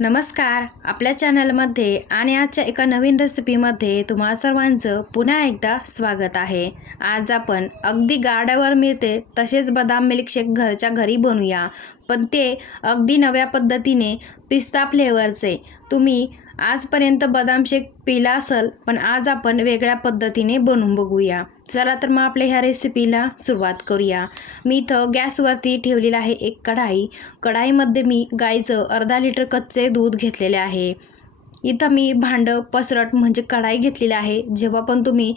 नमस्कार. आपल्या चॅनलमध्ये आणि आजच्या एका नवीन रेसिपीमध्ये तुम्हा सर्वांचं पुन्हा एकदा स्वागत आहे. आज आपण अगदी गाड्यावर मिळते तसेच बदाम मिल्कशेक घरच्या घरी बनवूया. पण ते अगदी नव्या पद्धतीने पिस्ता फ्लेवरचे तुम्ही आजपर्यंत बदाम शेक पिला असेल पण आज आपण वेगळ्या पद्धतीने बनवून बघूया. चला तर मग आपल्या ह्या रेसिपीला सुरुवात करूया. मी इथं गॅसवरती ठेवलेलं आहे एक कढाई. कढाईमध्ये मी गाईचं अर्धा लिटर कच्चे दूध घेतलेले आहे. इथं मी भांडं पसरट म्हणजे कढाई घेतलेली आहे. जेव्हा पण तुम्ही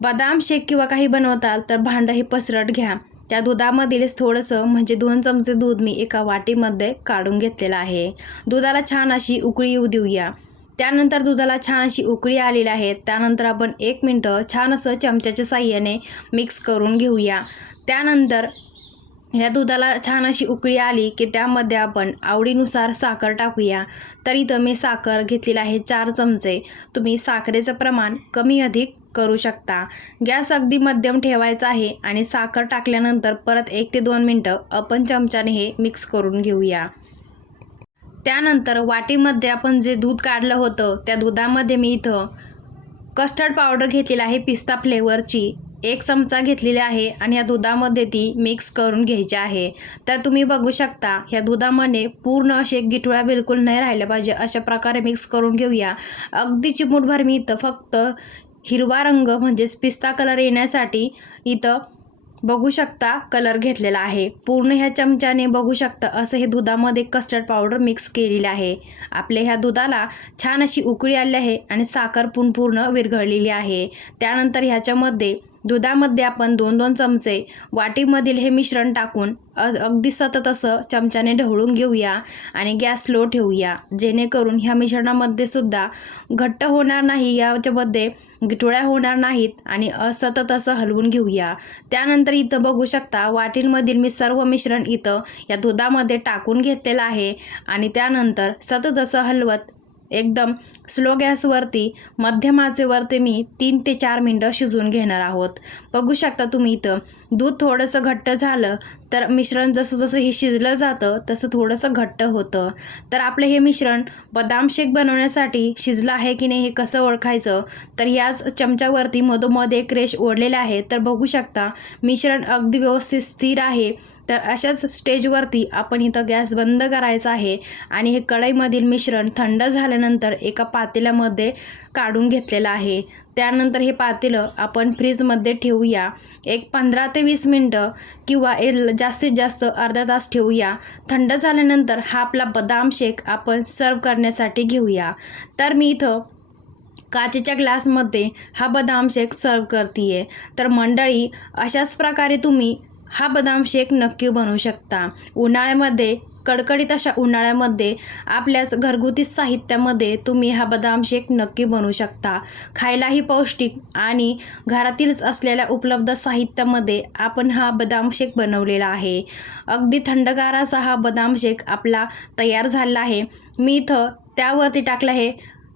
बदाम शेक किंवा काही बनवताल तर भांडं हे पसरट घ्या. त्या दुधामधीलच थोडंसं म्हणजे दोन चमचे दूध मी एका वाटीमध्ये काढून घेतलेलं आहे. दुधाला छान अशी उकळी येऊ देऊया. त्यानंतर दुधाला छान अशी उकळी आलेली आहे. त्यानंतर आपण एक मिनटं छान असं चमच्याच्या साह्याने मिक्स करून घेऊया. त्यानंतर ह्या दुधाला छान अशी उकळी आली की त्यामध्ये आपण आवडीनुसार साखर टाकूया. तर इथं मी साखर घेतलेली आहे चार चमचे. तुम्ही साखरेचं प्रमाण कमी अधिक करू शकता. गॅस अगदी मध्यम ठेवायचा आहे आणि साखर टाकल्यानंतर परत एक ते दोन मिनटं आपण चमच्याने हे मिक्स करून घेऊया. त्यानंतर वाटीमध्ये आपण जे दूध काढलं होतं त्या दुधामध्ये मी इथं कस्टर्ड पावडर घेतलेली आहे पिस्ता फ्लेवरची. एक चमचा घेतलेली आहे आणि या दुधामध्ये ती मिक्स करून घ्यायची आहे. तर तुम्ही बघू शकता ह्या दुधामध्ये पूर्ण असे गिठुळा बिलकुल नाही राहिल्या पाहिजे. अशा प्रकारे मिक्स करून घेऊया. अगदी चिमूटभर मी इथं फक्त हिरवा रंग म्हणजेच पिस्ता कलर येण्यासाठी इथं बघू शकता कलर घेतलेला आहे. पूर्ण ह्या चमच्याने बघू शकता असं हे दुधामध्ये कस्टर्ड पावडर मिक्स केलेलं आहे. आपल्या ह्या दुधाला छान अशी उकळी आली आहे आणि साखर पण पूर्ण विरघळलेली आहे. त्यानंतर ह्याच्यामध्ये दुधामध्ये आपण दोन दोन चमचे वाटीमधील हे मिश्रण टाकून अ अगदी सतत असं चमच्याने ढवळून घेऊया आणि गॅस स्लो ठेवूया. जेणेकरून ह्या मिश्रणामध्ये सुद्धा घट्ट होणार नाही याच्यामध्ये गिटोळ्या होणार नाहीत आणि सतत असं हलवून घेऊया. त्यानंतर इथं बघू शकता वाटीलमधील मी सर्व मिश्रण इथं या दुधामध्ये टाकून घेतलेलं आहे आणि त्यानंतर सतत असं हलवत एकदम स्लो गॅसवरती मध्यम आचेवरती मी तीन ते चार मिनटं शिजवून घेणार आहोत. बघू शकता तुम्ही इथं दूध थोडंसं घट्ट झालं तर मिश्रण जसं जसं हे शिजलं जातं तसं थोडंसं घट्ट होतं. तर आपलं हे मिश्रण बदाम शेक बनवण्यासाठी शिजलं आहे की नाही हे कसं ओळखायचं? तर याच चमच्यावरती मधोमध एक रेश ओढलेले आहे. तर बघू शकता मिश्रण अगदी व्यवस्थित स्थिर आहे. तर अशाच स्टेजवरती आपण इथं गॅस बंद करायचा आहे आणि हे कढईमधील मिश्रण थंड झाल्यानंतर एका पातेल्यामध्ये काढून घेतलेलं आहे. त्यानंतर हे पातेलं आपण फ्रीजमध्ये ठेवूया. एक पंधरा ते वीस मिनटं किंवा ए जास्तीत जास्त अर्धा तास ठेवूया. थंड झाल्यानंतर हा आपला बदाम शेक आपण सर्व करण्यासाठी घेऊया. तर मी इथं काचेच्या ग्लासमध्ये हा बदाम शेक सर्व करते आहे तर मंडळी अशाच प्रकारे तुम्ही हा बदाम शेक नक्की बनवू शकता. उन्हाळ्यामध्ये कडकडीत अशा उन्हाळ्यामध्ये आपल्याच घरगुती साहित्यामध्ये तुम्ही हा बदाम शेक नक्की बनवू शकता. खायलाही पौष्टिक आणि घरातीलच असलेल्या उपलब्ध साहित्यामध्ये आपण हा बदाम शेक बनवलेला आहे. अगदी थंडगार असा हा बदाम शेक आपला तयार झालेला आहे. मी इथं त्यावरती टाकलं आहे.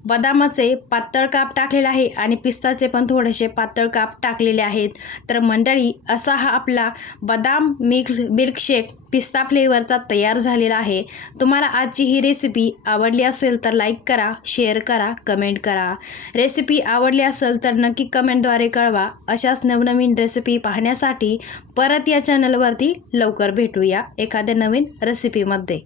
बदामाचे पातळ काप टाकलेले आहे आणि पिस्ताचे पण थोडेसे पातळ काप टाकलेले आहेत. तर मंडळी असा हा आपला बदाम मिल्क मिल्कशेक पिस्ता फ्लेवरचा तयार झालेला आहे. तुम्हाला आजची ही रेसिपी आवडली असेल तर लाईक करा शेअर करा कमेंट करा. रेसिपी आवडली असेल तर नक्की कमेंटद्वारे कळवा. अशाच नवनवीन रेसिपी पाहण्यासाठी परत या चॅनलवरती लवकर भेटूया एखाद्या नवीन रेसिपीमध्ये